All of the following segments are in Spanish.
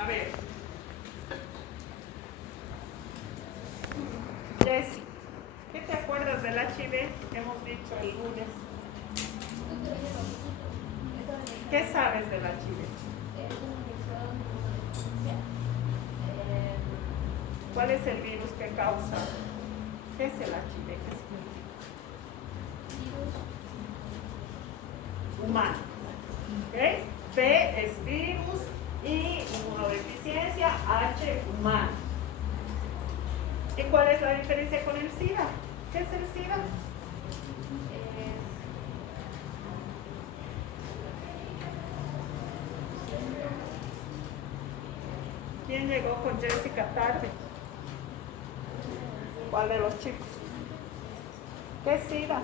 A ver. Jessy, ¿qué te acuerdas del HIV? Hemos dicho el lunes. ¿Qué sabes del HIV? ¿Cuál es el virus que causa? ¿Qué es el HIV? ¿Qué significa? Humano. ¿Okay? B es virus y inmunodeficiencia, H humano. ¿Y cuál es la diferencia con el SIDA? ¿Qué es el SIDA? ¿Quién llegó con Jessica tarde? ¿Cuál de los chicos? ¿Qué es SIDA?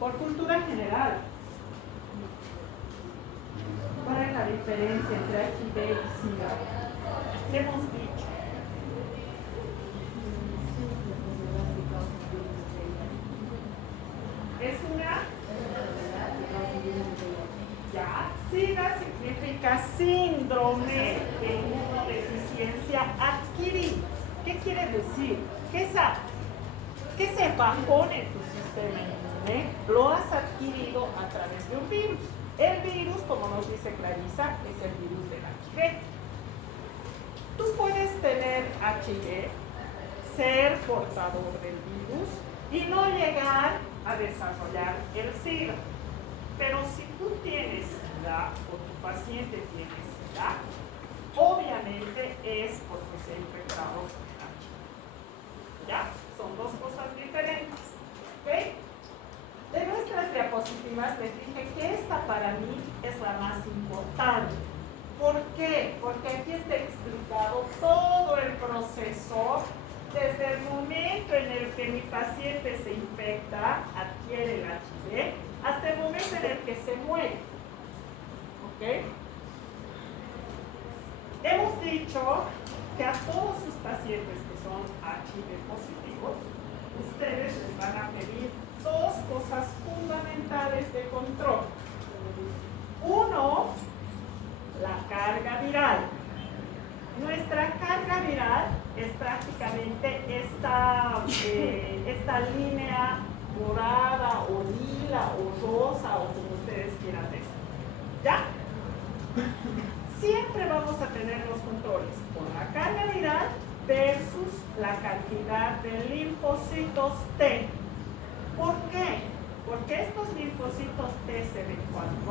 Por cultura general. ¿Cuál es la diferencia entre HIV y SIDA? ¿Qué hemos dicho? Es una... Ya, SIDA significa síndrome de inmunodeficiencia adquirida. ¿Qué quiere decir? Que ese bajón en tu sistema inmune lo has adquirido a través de un virus. El virus, como nos dice Clarisa, es el virus del HIV. Tú puedes tener HIV, ser portador del virus y no llegar a desarrollar el SIDA. Pero si tú tienes SIDA o tu paciente tiene SIDA, obviamente es porque se ha infectado con el HIV. ¿Ya? Son dos cosas diferentes. ¿Ok? De nuestras diapositivas les dije que esta para mí es la más importante. ¿Por qué? Porque aquí está explicado todo el proceso desde el momento en el que mi paciente se infecta, adquiere el HIV, hasta el momento en el que se muere. ¿Ok? Hemos dicho que a todos sus pacientes que son HIV positivos, ustedes les van a pedir dos cosas fundamentales de control. Uno, la carga viral. Nuestra carga viral es prácticamente esta línea morada o lila o rosa o como ustedes quieran decir. ¿Ya? Siempre vamos a tener los controles con la carga viral versus la cantidad de linfocitos T. ¿Por qué? Porque estos linfocitos TCD4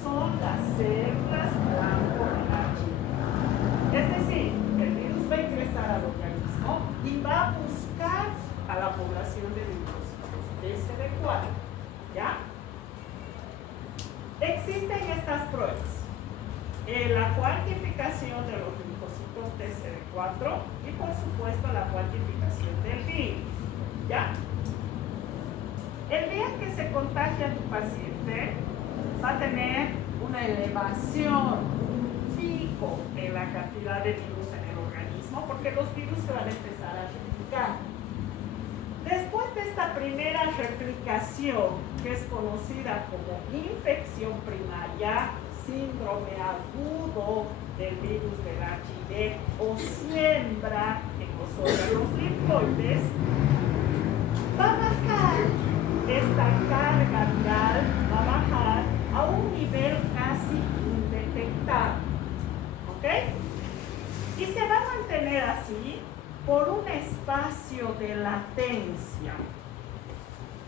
son las células blanco del HIV. Es decir, el virus va a ingresar al organismo y va a buscar a la población de linfocitos TCD4. ¿Ya? Existen estas pruebas. La cuantificación de los linfocitos TCD4 y por supuesto la cuantificación del virus. ¿Ya? El día que se contagia tu paciente va a tener una elevación, un pico en la cantidad de virus en el organismo porque los virus se van a empezar a replicar. Después de esta primera replicación, que es conocida como infección primaria, síndrome agudo del virus del HIV o siembra en los órganos linfoides, va a bajar esta carga viral, va a bajar a un nivel casi indetectable. ¿Ok? Y se va a mantener así por un espacio de latencia.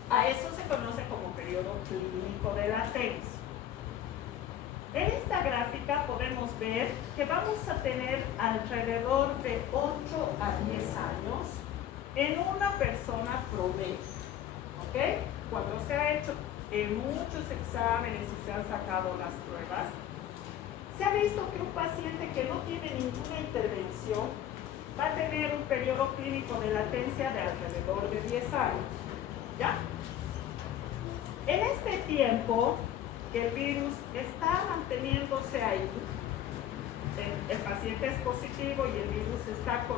A eso se conoce como periodo clínico de latencia. En esta gráfica podemos ver que vamos a tener alrededor de 8 a 10 años en una persona promedio. ¿Ok? Cuando se ha hecho muchos exámenes y se han sacado las pruebas, se ha visto que un paciente que no tiene ninguna intervención va a tener un periodo clínico de latencia de alrededor de 10 años. ¿Ya? En este tiempo que el virus está manteniéndose ahí, el paciente es positivo y el virus está con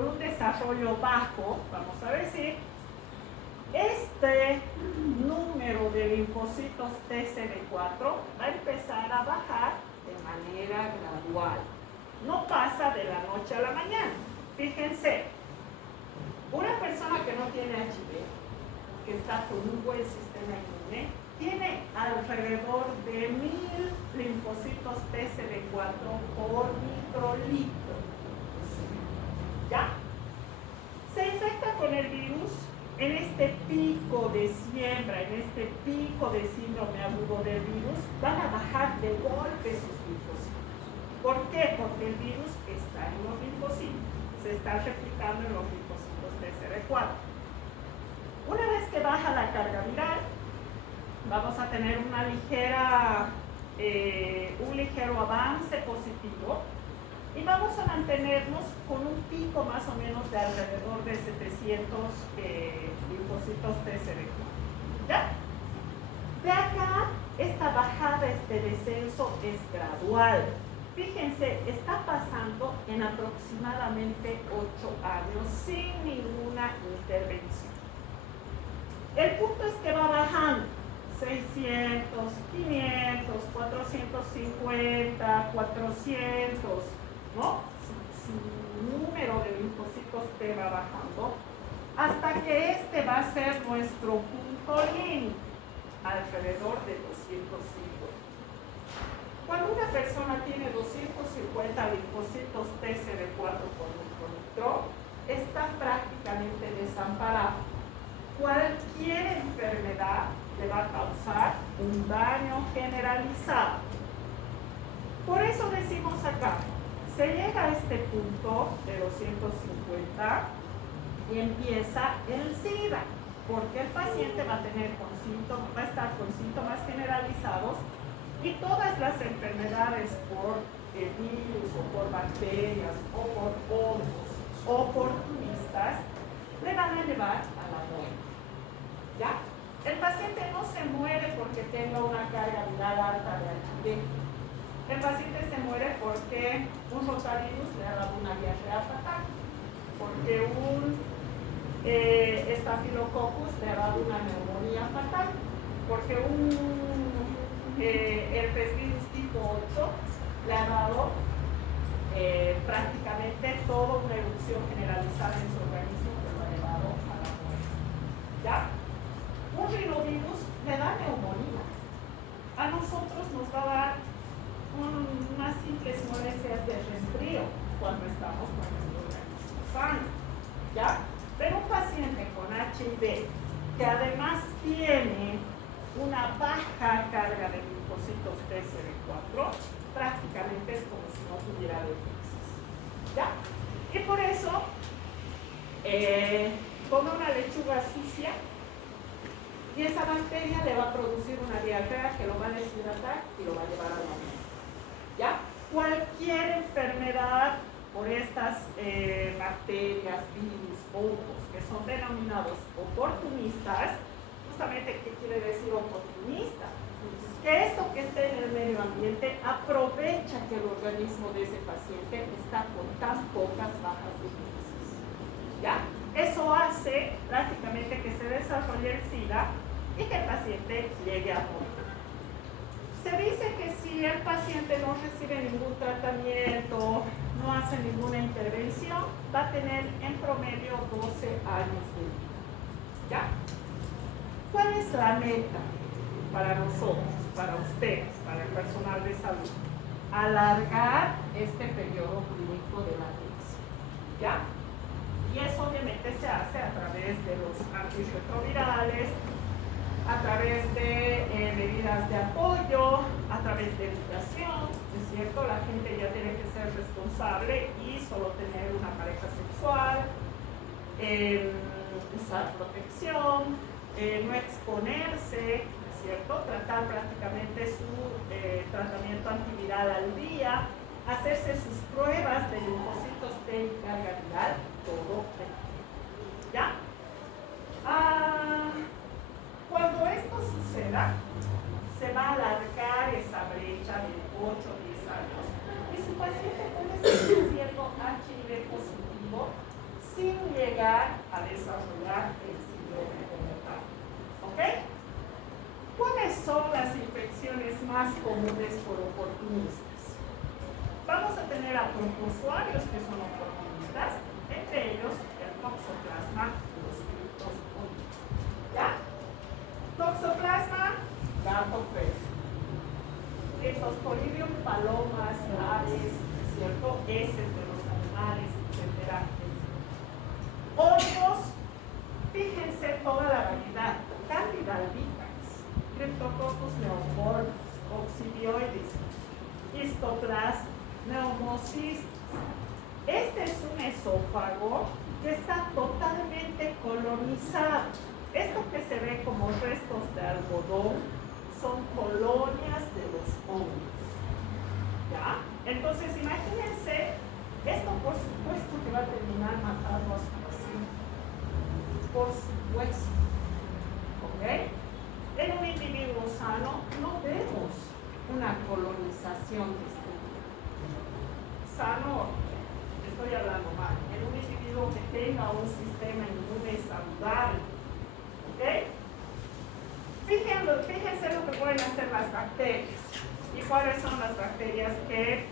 un desarrollo bajo, vamos a decir, este número de linfocitos TCD4 va a empezar a bajar de manera gradual. No pasa de la noche a la mañana. Fíjense, una persona que no tiene HIV, que está con un buen sistema inmune, tiene alrededor de 1000 linfocitos TCD4 por microlitro. ¿Ya? Se infecta con el virus en este pico de siembra, en este pico de síndrome agudo del virus, van a bajar de golpe sus linfocitos. ¿Por qué? Porque el virus está en los linfocitos, se está replicando en los linfocitos TCD4. Una vez que baja la carga viral, vamos a tener un ligero avance positivo y vamos a mantenernos con un pico más o menos de alrededor de 700 linfocitos TCD4. ¿Ya? De acá, esta bajada, este descenso es gradual. Fíjense, está pasando en aproximadamente 8 años sin ninguna intervención. El punto es que va bajando. 600, 500, 450, 400, ¿no? Su número de linfocitos T va bajando hasta que este va a ser nuestro punto límite, alrededor de 250. Cuando una persona tiene 250 linfocitos TCD4 por microlitro, está prácticamente desamparado. Cualquier enfermedad le va a causar un daño generalizado. Por eso decimos acá, se llega a este punto de 250 y empieza el SIDA, porque el paciente va a estar con síntomas generalizados y todas las enfermedades por virus o por bacterias o por hongos oportunistas le van a llevar a la muerte. ¿Ya? El paciente no se muere porque tenga una carga viral alta de HIV. El paciente se muere porque un rotavirus le ha dado una diarrea fatal, porque un estafilococcus le ha dado una neumonía fatal, porque un herpes virus tipo 8 le ha dado prácticamente toda una erupción generalizada en su organismo que lo ha llevado a la muerte. ¿Ya? Un rinovirus le da neumonía. A nosotros nos va a dar unas simples molestias de resfrío cuando estamos con nuestro organismo sano. ¿Ya? Pero un paciente con HIV que además tiene una baja carga de linfocitos TCD4, prácticamente es como si no tuviera defensas. ¿Ya? Y por eso, come una lechuga sucia y esa bacteria le va a producir una diarrea que lo va a deshidratar y lo va a llevar a la muerte. ¿Ya? Cualquier enfermedad por estas bacterias, virus, hongos, que son denominados oportunistas, justamente, ¿qué quiere decir oportunista? Que esto que esté en el medio ambiente aprovecha que el organismo de ese paciente está con tan pocas bajas defensas. ¿Ya? Eso hace prácticamente que se desarrolle el SIDA y que el paciente llegue a morir. Se dice que si el paciente no recibe ningún tratamiento, no hace ninguna intervención, va a tener en promedio 12 años de vida. ¿Ya? ¿Cuál es la meta para nosotros, para ustedes, para el personal de salud? Alargar este periodo clínico de latencia. ¿Ya? Y eso obviamente se hace a través de los antirretrovirales, a través de medidas de apoyo, a través de educación, ¿es cierto? La gente ya tiene que ser responsable y solo tener una pareja sexual, usar protección, no exponerse, ¿es cierto? Tratar prácticamente su tratamiento antiviral al día, hacerse sus pruebas de linfocitos T y carga viral, todo el tiempo. ¿Ya? Cuando esto suceda, se va a alargar esa brecha de 8 o 10 años y su paciente puede seguir siendo HIV positivo sin llegar a desarrollar el síndrome como tal. ¿Ok? ¿Cuál son las infecciones más comunes por oportunistas? Vamos a tener a protozoarios que son oportunistas, entre ellos el toxoplasma y los criptosporidium. ¿Ya? Toxoplasma, gato preso. Criptosporidium, palomas, aves, ¿cierto? Heces de los animales, etcétera, etcétera. Hongos, fíjense toda la variedad. Candida albicans, Cryptococcus neoformis, Coccidioides, Histoplasma, Pneumocystis. Este es un esófago que está totalmente colonizado. Esto que se ve como restos de algodón son colonias de los hongos. ¿Ya? Entonces, imagínense, esto por supuesto que va a terminar matando a su paciente. Por supuesto. ¿Ok? En un individuo sano no vemos una colonización de este tipo. Sano, estoy hablando mal. En un individuo que tenga un sistema inmune saludable. ¿Ok? Fíjense lo que pueden hacer las bacterias y cuáles son las bacterias que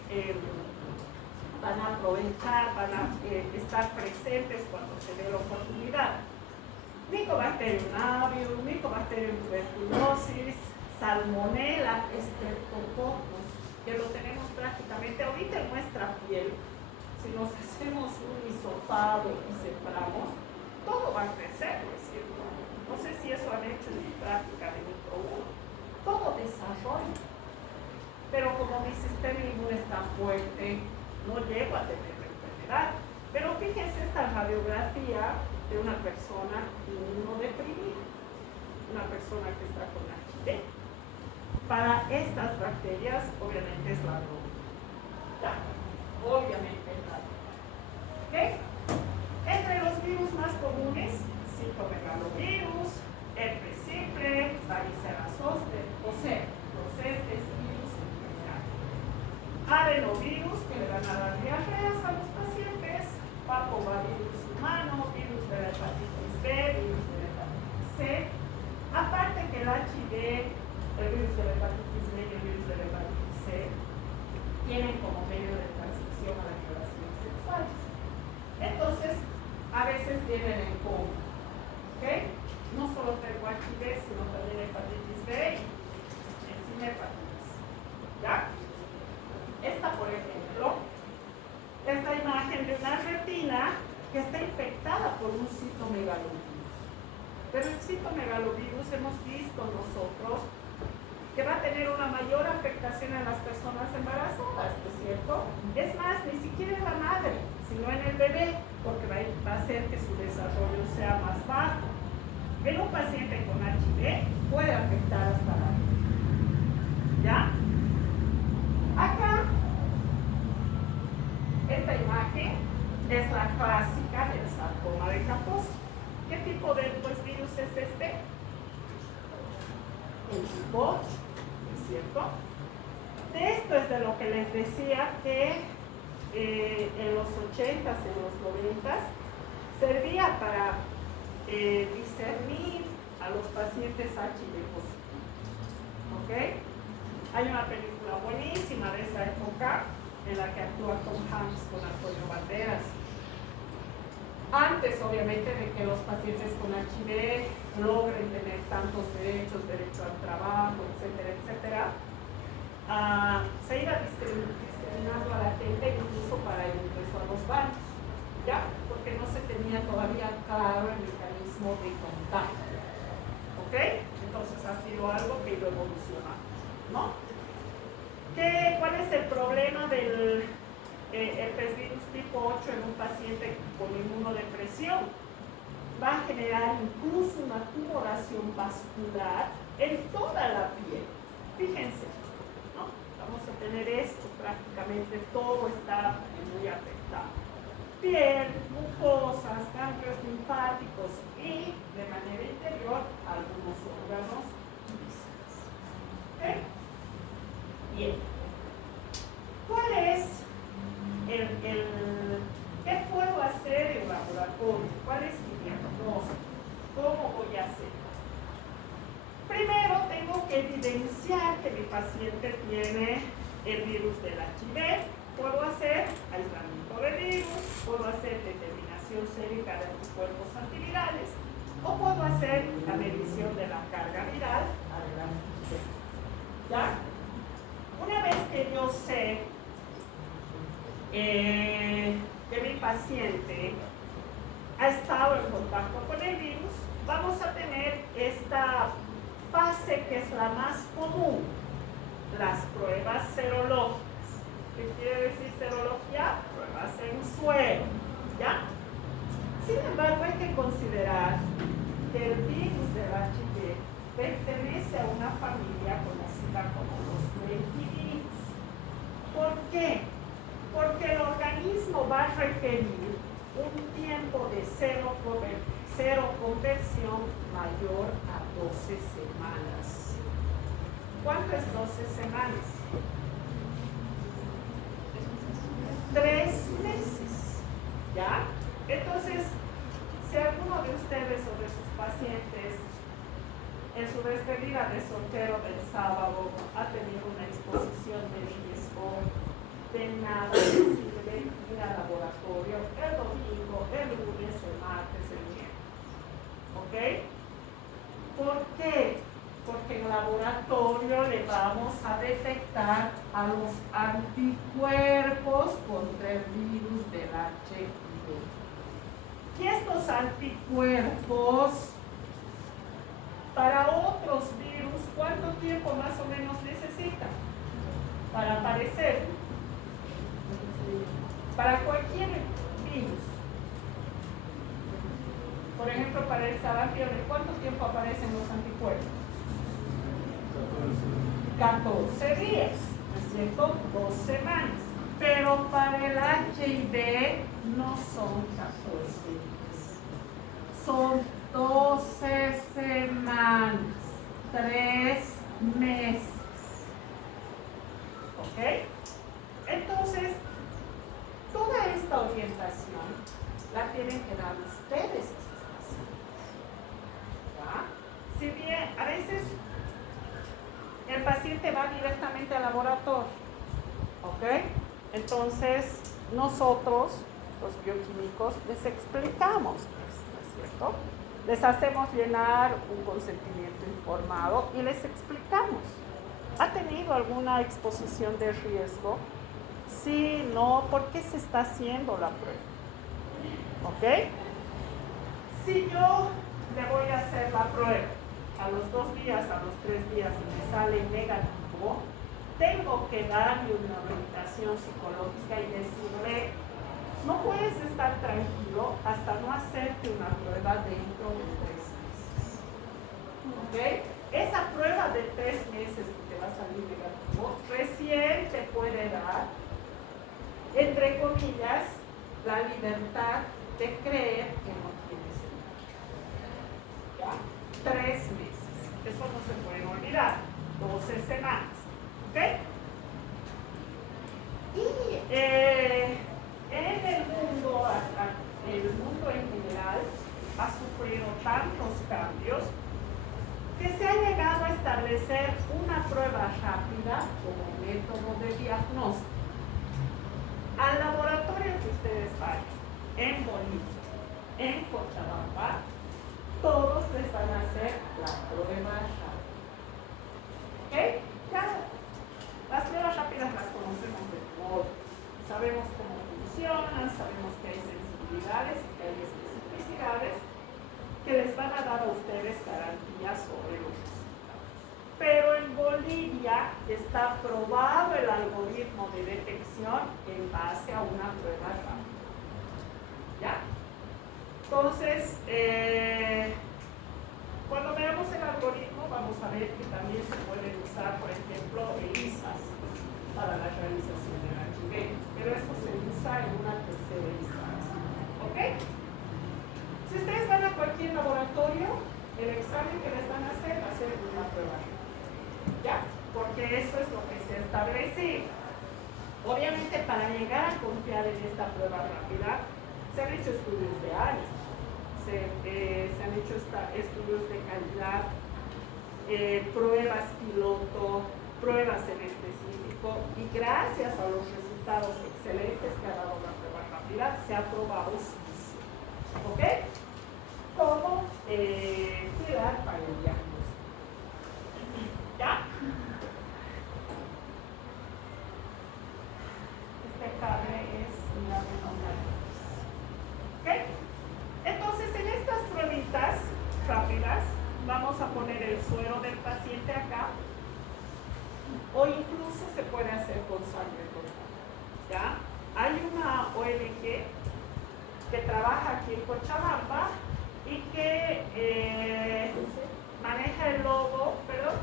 van a aprovechar, van a estar presentes cuando se dé la oportunidad. Mycobacterium avium, Mycobacterium tuberculosis, Salmonella, Streptococcus, que lo tenemos prácticamente ahorita en nuestra piel. Si nos hacemos un hisopado y sembramos, todo va a crecer, ¿no es cierto? No sé si eso han hecho en su práctica de micro 1. Todo desarrollo. Pero como mi sistema inmune está fuerte, no llego a tener la enfermedad. Pero fíjense esta radiografía de una persona inmunodeprimida, una persona que está con HIV. Para estas bacterias, obviamente es la droga. Obviamente es la droga. ¿Ok? Entre los virus más comunes, citomegalovirus, herpes simple, varicela zoster, o sea, los herpes virus en general. Adenovirus, que le van a dar diarreas a los pacientes, papovavirus humano, virus de la hepatitis B, virus de la hepatitis C. Aparte que el HIV, el virus de la hepatitis B y el virus de la hepatitis C tienen como medio de transmisión a las relaciones sexuales. Entonces, a veces vienen en común. ¿Ok? No solo tengo HIV, sino también hepatitis B y encima hepatitis. ¿Ya? Esta, por ejemplo, es la imagen de una retina que está infectada por un citomegalovirus. Pero el citomegalovirus hemos visto nosotros que va a tener una mayor afectación en las personas embarazadas, ¿no es cierto? Es más, ni siquiera en la madre, sino en el bebé, porque va a hacer que su desarrollo sea más bajo. En un paciente con HIV puede afectar hasta la vida. ¿Ya? Acá, esta imagen es la clásica del sarcoma de Kaposi. ¿Qué tipo de virus es este? El tipo 8, ¿es cierto? De esto es de lo que les decía que en los 80s, en los 90s, servía para discernir a los pacientes HIV positivos. ¿Ok? Hay una película buenísima de esa época en la que actúa Tom Hanks con Antonio Banderas. Antes, obviamente, de que los pacientes con HIV logren tener tantos derechos, derecho al trabajo, etcétera, etcétera, se iba discriminando a la gente incluso para el ingreso a los baños, ¿ya? Porque no se tenía todavía claro el mecanismo de contagio, ¿ok? Entonces ha sido algo que ha ido evolucionando, ¿no? ¿Cuál es el problema del herpes virus tipo 8 en un paciente con inmunodepresión? Va a generar incluso una tumoración vascular en toda la piel. Fíjense, ¿no? Vamos a tener esto, prácticamente todo está muy afectado. Piel, mucosas, ganglios linfáticos y de manera interior algunos órganos y vísceras. ¿Okay? Bien. ¿Cuál es qué puedo hacer en laboratorio? ¿Cuál es mi diagnóstico? ¿Cómo voy a hacer? Primero tengo que evidenciar que mi paciente tiene el virus del HIV, puedo hacer aislamiento de virus, puedo hacer determinación sérica de anticuerpos antivirales, o puedo hacer la medición de la carga viral al grafite. ¿Ya? Una vez que yo sé que mi paciente ha estado en contacto con el virus, vamos a tener esta fase que es la más común, las pruebas serológicas. ¿Qué quiere decir serología? Pruebas en suero, ¿ya? Sin embargo, hay que considerar que el virus del HIV pertenece a una familia conocida como los lentivirus. ¿Por qué? Porque el organismo va a requerir un tiempo de seroconversión mayor a 12 semanas. ¿Cuánto es 12 semanas? 3 meses, ¿ya? Entonces, si alguno de ustedes o de sus pacientes en su despedida de soltero del sábado ha tenido una exposición de riesgo, de nada sirve ir al laboratorio el domingo, el lunes, el martes, el miércoles. ¿Ok? ¿Por qué? Porque en el laboratorio le vamos a detectar a los anticuerpos contra el virus del HIV. Y estos anticuerpos, para otros virus, ¿cuánto tiempo más o menos necesitan para aparecer? Para cualquier virus. Por ejemplo, para el sarampión, ¿en cuánto tiempo aparecen los anticuerpos? 14 días, ¿no es cierto? 2 semanas. Pero para el HIV no son 14 días. Son 12 semanas, 3 meses. ¿Ok? Entonces, toda esta orientación la tienen que dar ustedes a sus pacientes. ¿Ya? Si bien a veces el paciente va directamente al laboratorio, ¿ok? Entonces, nosotros, los bioquímicos, les explicamos, pues, ¿no es cierto? Les hacemos llenar un consentimiento informado y les explicamos. ¿Ha tenido alguna exposición de riesgo? Sí, no, ¿por qué se está haciendo la prueba? ¿Ok? Si yo le voy a hacer la prueba, a los 2 días, a los 3 días, y me sale negativo, tengo que darle una orientación psicológica y decirle, no puedes estar tranquilo hasta no hacerte una prueba dentro de 3 meses. ¿Ok? Esa prueba de 3 meses que te va a salir negativo, recién te puede dar, entre comillas, la libertad de creer que no tienes el virus. ¿Ya? 3 meses. Eso no se puede olvidar. 12 semanas. ¿Ok? Y en el mundo en general ha sufrido tantos cambios que se ha llegado a establecer una prueba rápida como método de diagnóstico. Al laboratorio que ustedes vayan, en Bolivia, en Cochabamba, todos les van a hacer la prueba rápida. ¿Ok? Ya, las pruebas rápidas las conocemos de todo. Sabemos cómo funcionan, sabemos que hay sensibilidades y que hay especificidades que les van a dar a ustedes garantías sobre los resultados. Pero en Bolivia está probado el algoritmo de detección en base a una prueba rápida. ¿Ya? Entonces, cuando veamos el algoritmo, vamos a ver que también se puede usar, por ejemplo, ELISAs para la realización del HIV, pero esto se usa en una tercera instancia. ¿Ok? Si ustedes van a cualquier laboratorio, el examen que les van a hacer va a ser una prueba. ¿Ya? Porque eso es lo que se ha establecido. Obviamente, para llegar a confiar en esta prueba rápida, se han hecho estudios de años, se han hecho estudios de calidad pruebas piloto, pruebas en específico, y gracias a los resultados excelentes que ha dado la prueba rápida, se ha probado su misión. ¿Ok? Cómo cuidar para el diagnóstico. ¿Ya? Este cable es una menonaitis. ¿Ok? Entonces, en estas pruebitas rápidas, vamos a poner el suero del paciente acá, o incluso se puede hacer con sangre total. ¿Ya? Hay una ONG que trabaja aquí en Cochabamba y que maneja el logo, perdón,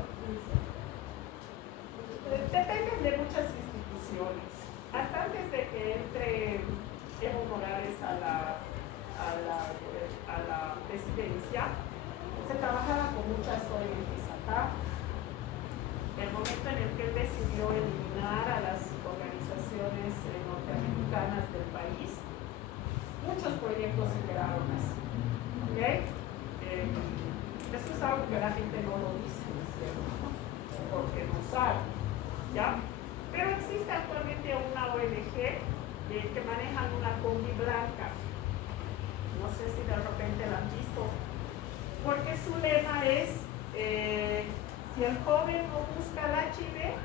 dependen de muchas instituciones. Hasta antes de que entre Evo Morales a la presidencia, se trabajaba con muchas ONGs acá. El momento en el que él decidió eliminar a las organizaciones norteamericanas del país, muchos proyectos se quedaron así. ¿Okay? Eso es algo que la gente no lo dice, ¿no es cierto? Porque no sabe. ¿Ya? Pero existe actualmente una ONG que manejan una combi blanca. No sé si de repente la han visto. Porque su lema es, si el joven no busca el HIV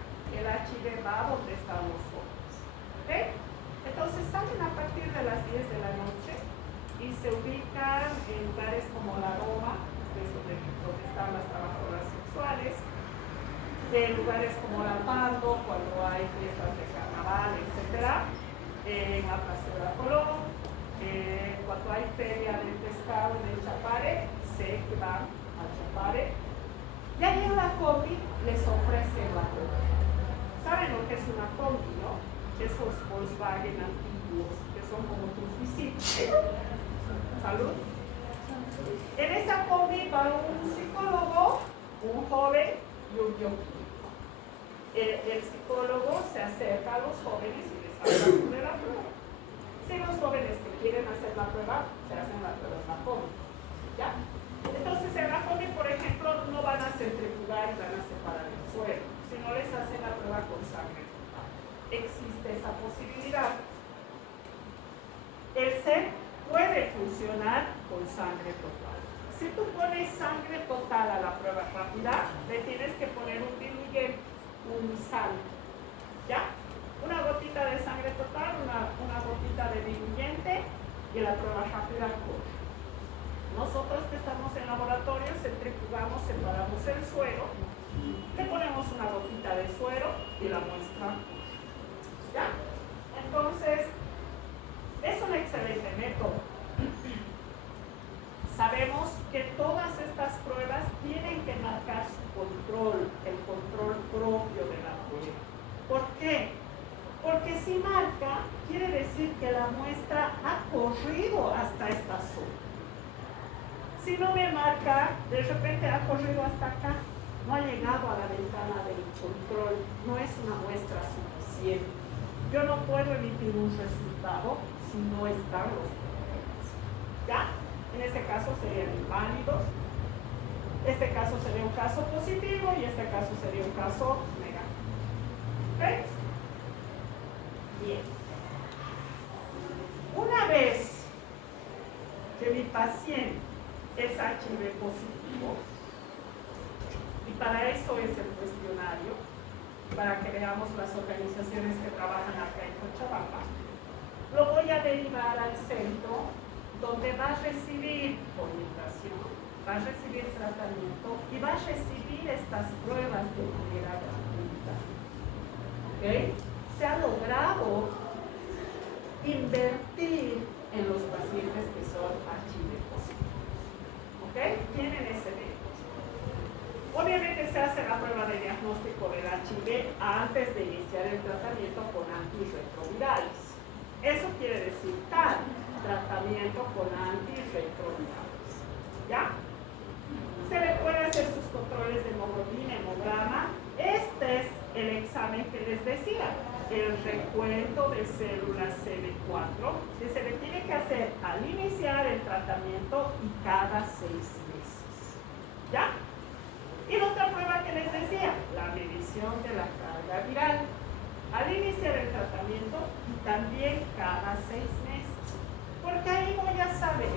va donde están los jóvenes. ¿Okay? Entonces salen a partir de las 10 de la noche y se ubican en lugares como la Roma, que es donde están las trabajadoras sexuales, en lugares como la Pando, cuando hay fiestas de carnaval, etc., en la Plaza de la Colón, cuando hay feria del pescado en el Chapare, sé que van al Chapare, y ahí en la combi les ofrecen la combi. ¿Saben lo que es una combi, no? Esos Volkswagen antiguos, que son como trufficitos. Salud. En esa combi va un psicólogo, un joven y un bioquímico. El psicólogo se acerca a los jóvenes y les habla sobre la prueba. Si los jóvenes que quieren hacer la prueba, se hacen la prueba en la combi. ¿Ya? Entonces en la combi, por ejemplo, no van a centrifugar y van a separar el suero, sino les hacen la prueba con sangre total. Existe esa posibilidad. El SEP puede funcionar con sangre total. Si tú pones sangre total a la prueba rápida, le tienes que poner un diluyente, un sal. ¿Ya? Una gotita de sangre total, una gotita de diluyente y la prueba rápida corre. Nosotros que estamos en laboratorio centrifugamos, separamos el suero, le ponemos una gotita de suero y la muestra. ¿Ya? Entonces, es un excelente método. Sabemos que todas estas pruebas tienen que marcar su control, el control propio de la prueba. ¿Por qué? Porque si marca, quiere decir que la muestra ha corrido hasta esta zona. Si no me marca, de repente ha corrido hasta acá, no ha llegado a la ventana del control, no es una muestra suficiente. Yo no puedo emitir un resultado si no están los controles. ¿Ya? En este caso serían inválidos. Este caso sería un caso positivo y este caso sería un caso negativo. ¿Ok? Bien. Una vez que mi paciente es HIV positivo, y para eso es el cuestionario, para que veamos las organizaciones que trabajan acá en Cochabamba, lo voy a derivar al centro donde va a recibir orientación, va a recibir tratamiento y va a recibir estas pruebas de manera gratuita. ¿Okay? Se ha logrado invertir en los pacientes que son HIV positivos. ¿Okay? Tienen ese método. Obviamente se hace la prueba de diagnóstico del HIV antes de iniciar el tratamiento con antirretrovirales. Eso quiere decir tratamiento con antirretrovirales. ¿Ya? Se le puede hacer sus controles de hemoglobina, hemograma. Este es el examen que les decía, el recuento de células CD4, que se le tiene que hacer al iniciar el tratamiento y cada 6 meses. ¿Ya? Y la otra les decía, la medición de la carga viral al iniciar el tratamiento y también cada 6 meses. Porque ahí voy a saber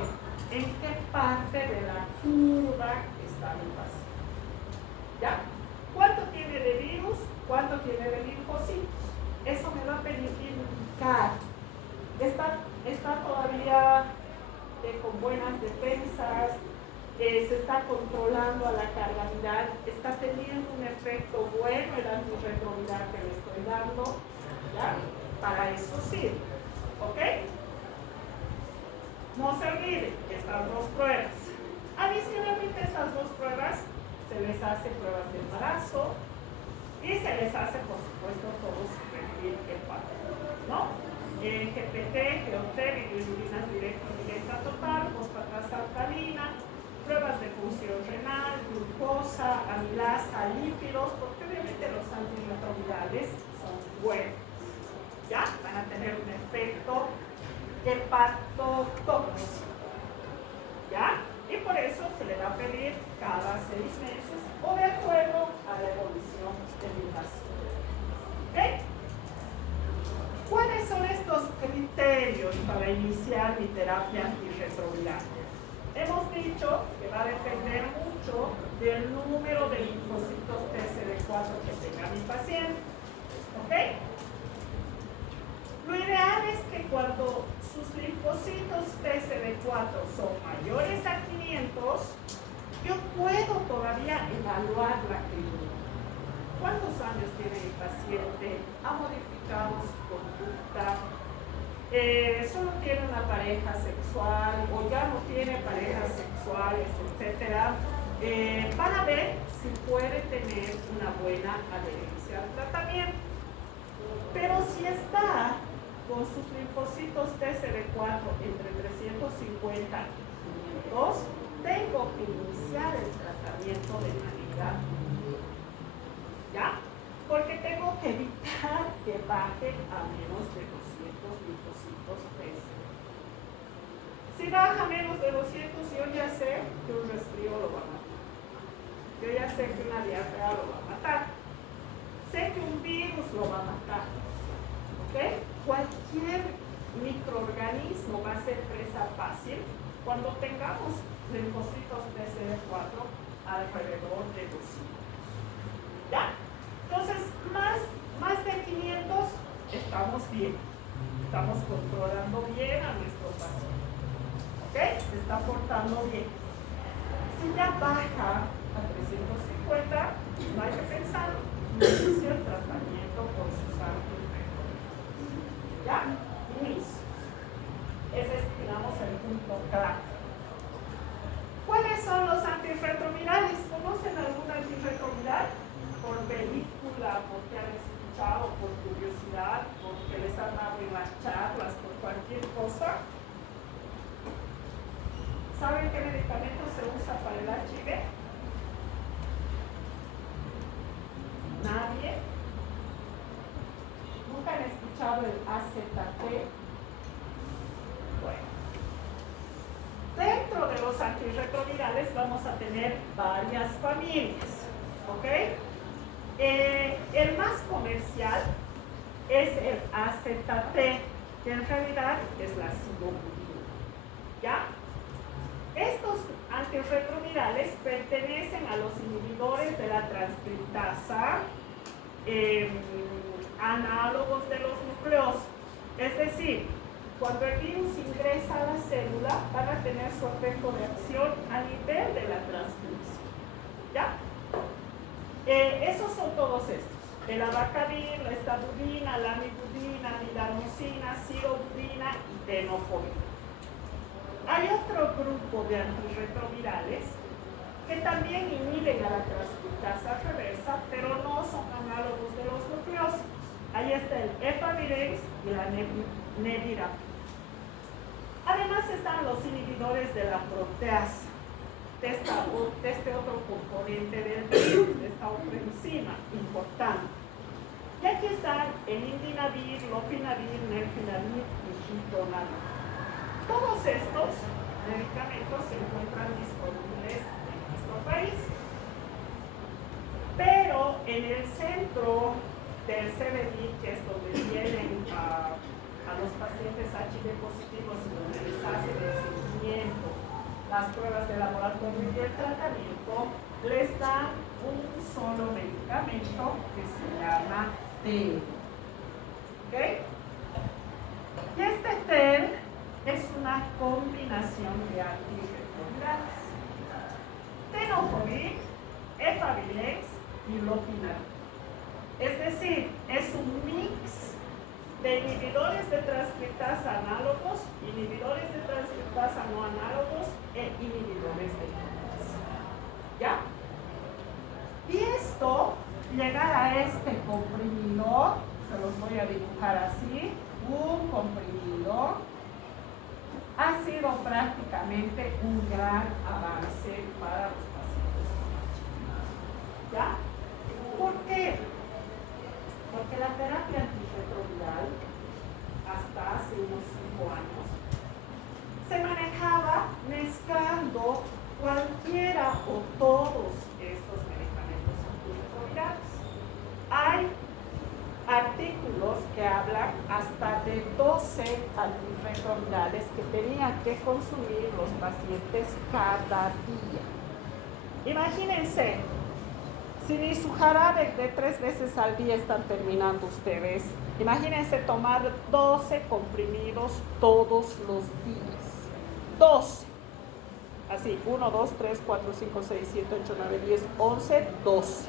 en qué parte de la curva está mi paciente. ¿Ya? ¿Cuánto tiene de virus? ¿Cuánto tiene de linfocitos? Eso me va a permitir indicar. Está todavía con buenas defensas, se está controlando a la carga viral, está teniendo un efecto bueno el antirretroviral que le estoy dando, ¿ya? Para eso sirve, ¿ok? No se olviden estas dos pruebas. Adicionalmente a estas dos pruebas se les hace pruebas de embarazo y se les hace, por supuesto, todo su perfil hepático, ¿no? GPT, GOT, bilirubinas directa total, fosfatasa alcalina, pruebas de función renal, glucosa, amilasa, lípidos, porque obviamente los antirretrovirales son buenos. ¿Ya? Van a tener un efecto hepatotóxico. ¿Ya? Y por eso se le va a pedir cada 6 meses o de acuerdo a la evolución del invasión. ¿Ok? ¿Cuáles son estos criterios para iniciar mi terapia antirretroviral? Hemos dicho que va a depender mucho del número de linfocitos TCD4 que tenga mi paciente. ¿Ok? Lo ideal es que cuando sus linfocitos TCD4 son mayores a 500, yo puedo todavía evaluar la clínica. ¿Cuántos años tiene mi paciente? ¿Ha modificado su conducta? ¿Solo tiene una pareja sexual o ya no tiene parejas sexuales, etcétera? Van a ver si puede tener una buena adherencia al tratamiento. Pero si está con sus linfocitos TCD4 entre 350 y 500, tengo que iniciar el tratamiento de manera, ¿ya? Porque tengo que evitar que baje a menos de 200 linfocitos TCD. Si baja a menos de 200, yo ya sé que un resfrío lo va a matar. Yo ya sé que una diarrea lo va a matar. Sé que un virus lo va a matar. ¿Ok? Cualquier microorganismo va a ser presa fácil cuando tengamos linfocitos TCD4 alrededor de 200. ¿Ya? Entonces, más de 500 estamos bien. Estamos controlando bien a nuestro paciente. ¿Ok? Se está portando bien. Si ya baja a 350, no hay que pensar, inicia el tratamiento con sus antirretrovirales. ¿Ya? Inicio. Ese es, digamos, el punto clave. ¿Cuáles son los antirretrovirales? ¿Conocen algún antirretroviral? Por película, porque han escuchado, por curiosidad, porque les han dado en las charlas, por cualquier cosa. ¿Saben qué medicamento se usa para el HIV? ¿Nadie? ¿Nunca han escuchado el AZT? Bueno. Dentro de los antirretrovirales vamos a tener varias familias. ¿Ok? El más comercial es el AZT, que en realidad es la sibutramina. ¿Ya? Estos antirretrovirales pertenecen a los inhibidores de la transcriptasa, análogos de los nucleósidos. Es decir, cuando el virus ingresa a la célula, van a tener su efecto de acción a nivel de la transcripción. ¿Ya? Esos son todos estos. El abacavir, la estadudina, la amibudina, midazolam, sirobudina y tenofovir. Hay otro grupo de antirretrovirales que también inhiben a la transcriptasa reversa, pero no son análogos de los nucleósidos. Ahí está el efavirenz y la nevirapina. Además están los inhibidores de la proteasa, de este otro componente del virus, de esta otra enzima importante. Y aquí están el indinavir, lopinavir, nelfinavir y ritonavir. Todos estos medicamentos se encuentran disponibles en nuestro país. Pero en el centro del CBD, que es donde vienen a los pacientes HIV positivos y donde les hacen el seguimiento, las pruebas de laboratorio y el tratamiento, les dan un solo medicamento que se llama TER. ¿Ok? Y este TER es una combinación de antirretrovirales. Tenofovir, Efavirenz y Lopinavir. Es decir, es un mix de inhibidores de transcriptasa análogos, inhibidores de transcriptasa no análogos e inhibidores de transcriptasa. ¿Ya? Y esto, llegar a este comprimido, se los voy a dibujar así, un comprimido, ha sido prácticamente un gran avance para los pacientes con HIV. ¿Ya? ¿Por qué? Porque la terapia antirretroviral, hasta hace unos 5 años, se manejaba mezclando cualquiera o todos estos medicamentos antirretrovirales. Hay artículos que hablan hasta de 12 antirretrovirales que tenían que consumir los pacientes cada día. Imagínense, si ni su jarabe de 3 veces al día están terminando ustedes, imagínense tomar 12 comprimidos todos los días. 12. Así, 1, 2, 3, 4, 5, 6, 7, 8, 9, 10, 11, 12.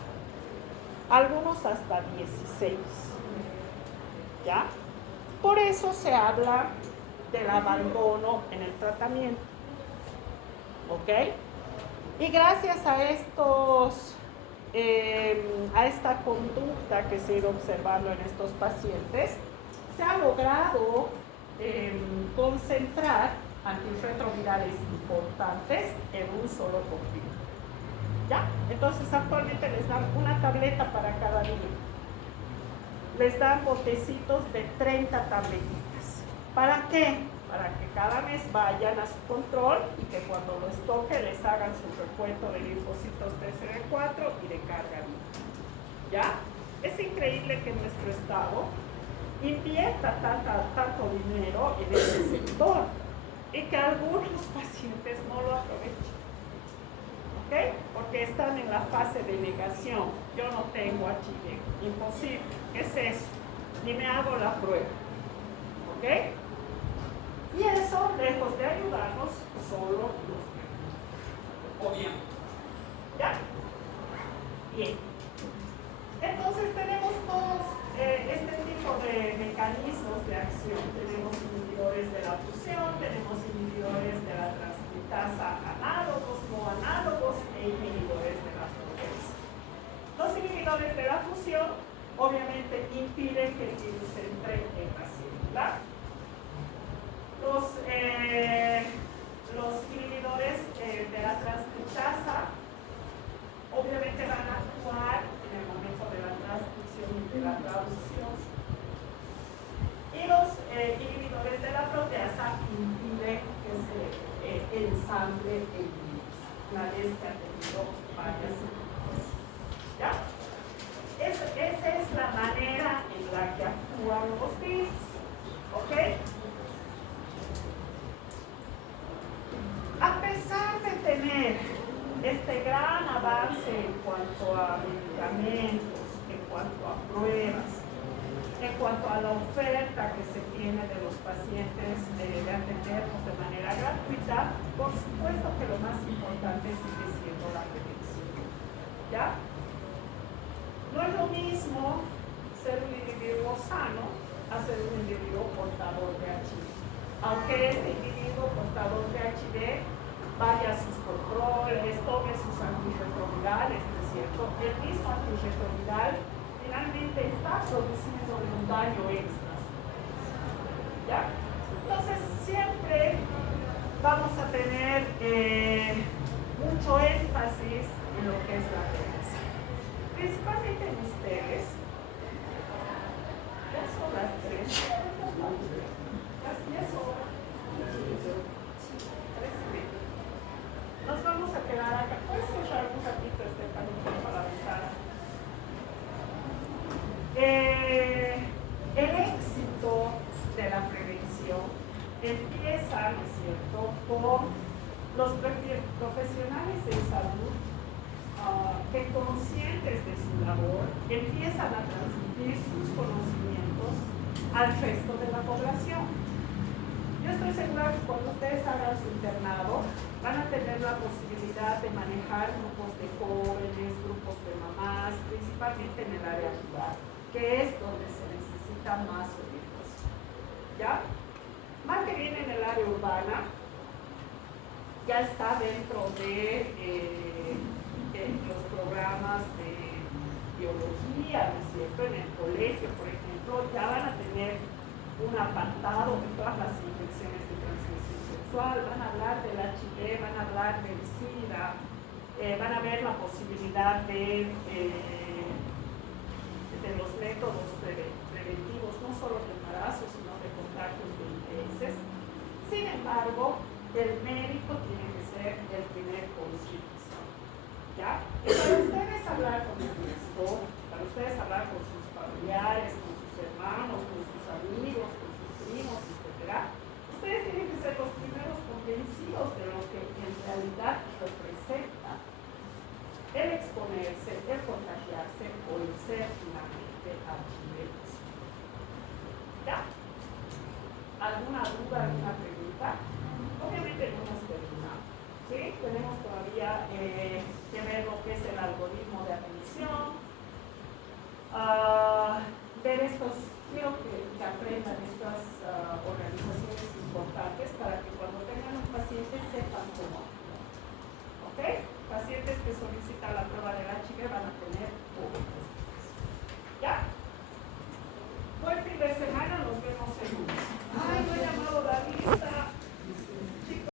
Algunos hasta 16. ¿Ya? Por eso se habla del abandono en el tratamiento. ¿Ok? Y gracias a esta conducta que se ha ido observando en estos pacientes, se ha logrado concentrar antirretrovirales importantes en un solo comprimido. ¿Ya? Entonces actualmente les dan una tableta para cada día. Les dan botecitos de 30 tabletitas. ¿Para qué? Para que cada mes vayan a su control y que cuando los toque les hagan su recuento de linfocitos TCD4 y de carga viral. ¿Ya? Es increíble que nuestro Estado invierta tanto dinero en este sector y que algunos pacientes no lo aprovechen. ¿Ok? Porque están en la fase de negación. Yo no tengo HIV. Imposible. ¿Qué es eso? Ni me hago la prueba. ¿Ok? Y eso, lejos de ayudarnos, solo nos perjudica. Obviamente. ¿Ya? Bien. Entonces tenemos todos este tipo de mecanismos de acción. Tenemos inhibidores de la fusión, tenemos inhibidores de la transcriptasa análogos, no análogos e inhibidores de la proteasa. Los inhibidores de la fusión obviamente impiden que el virus entre en la célula. Los inhibidores de la transcriptasa obviamente van a actuar en el momento de la transcripción y de la traducción. Y los inhibidores de la proteasa impiden que se ensamble el virus una vez que ha tenido varias etapas. ¿Ya? Esa es la manera en la que actúan los virus. ¿Ok? A pesar de tener este gran avance en cuanto a medicamentos, en cuanto a pruebas, en cuanto a la oferta que se tiene de los pacientes de atendernos de manera gratuita, por supuesto que lo más importante sigue siendo la prevención. ¿Ya? No es lo mismo ser un individuo sano a ser un individuo portador de HIV. Aunque este individuo portador de HIV vaya a sus controles, tome sus antirretrovirales, ¿no es cierto? El mismo antirretroviral finalmente está produciendo un daño extra. ¿Ya? Entonces siempre vamos a tener mucho énfasis en lo que es la prevención. Principalmente en ustedes. Ya son las 3. Las 10 horas. 3:30. Nos vamos a quedar acá. ¿Puedes cerrar un ratito este panito para la ventana? ¿no es cierto?, por los profesionales de salud que, conscientes de su labor, empiezan a transmitir sus conocimientos al resto de la población. Yo estoy segura que cuando ustedes hagan su internado van a tener la posibilidad de manejar grupos de jóvenes, grupos de mamás, principalmente en el área rural, que es donde se necesita más orientación. ¿Ya? Más que bien en el área urbana, ya está dentro de los programas de biología, ¿no es cierto? En el colegio, por ejemplo, ya van a tener un apartado de todas las infecciones de transmisión sexual, van a hablar del HIV, van a hablar del SIDA, van a ver la posibilidad de